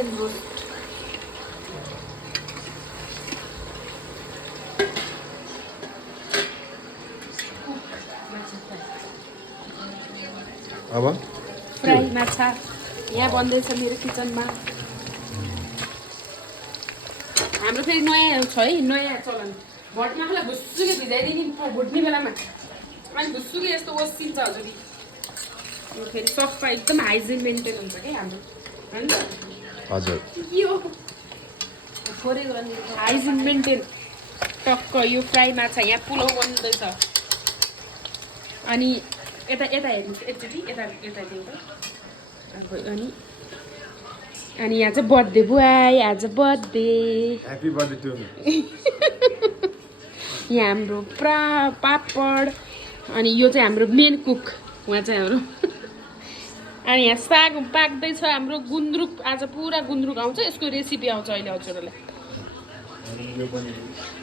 chicken roast अब fry माछा यहाँ बन्दैछ मेरो किचनमा हाम्रो फेरि नयाँ छ है नयाँ चलन भटमासलाई भुसुकै भिजाइदिने भुट्ने बेलामा अनि भुसुकै यस्तो ओसिन्छ हजुर यो फेरि सफा एकदम हाइजिन मेन्टेन हुन्छ कि हाम्रो होइन हजुर के हो हाइजिन मेन्टेन टक्क यो फ्राई माछा यहाँ पुलाउ बन्दैछ अनि यता यता हेर्नुहोस् एकचोटि यता यता दिउँ त अनि यहाँ चाहिँ बर्थडे बुवाई आज birthday happy birthday to me यहाँ हाम्रो पापड अनि यो चाहिँ हाम्रो मेन कुक उहाँ चाहिँ हाम्रो अनि यहाँ साग पाक्दैछ हाम्रो गुन्द्रुक आज पुरा गुन्द्रुक आउँछ यसको रेसिपी आउँछ अहिले हजुरहरूलाई